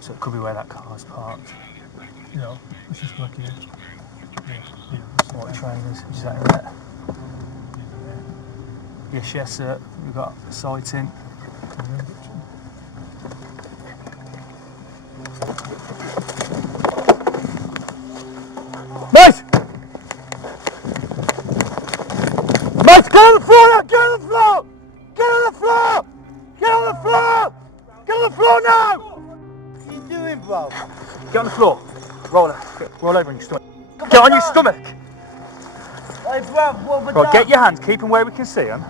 So it could be where that car's parked. Yeah, let's just look here. Yeah, What trainers? Is that in there? Yes, sir. We've got sighting. Mate! Mate, get on the floor now! Get on the floor! Get on the floor! Get on the floor! Get on the floor now! What are you doing, bro? Get on the floor. Roll over on your stomach. Get on your stomach! Hey, bro, what have I Right, done? get your hands, keep them where we can see them.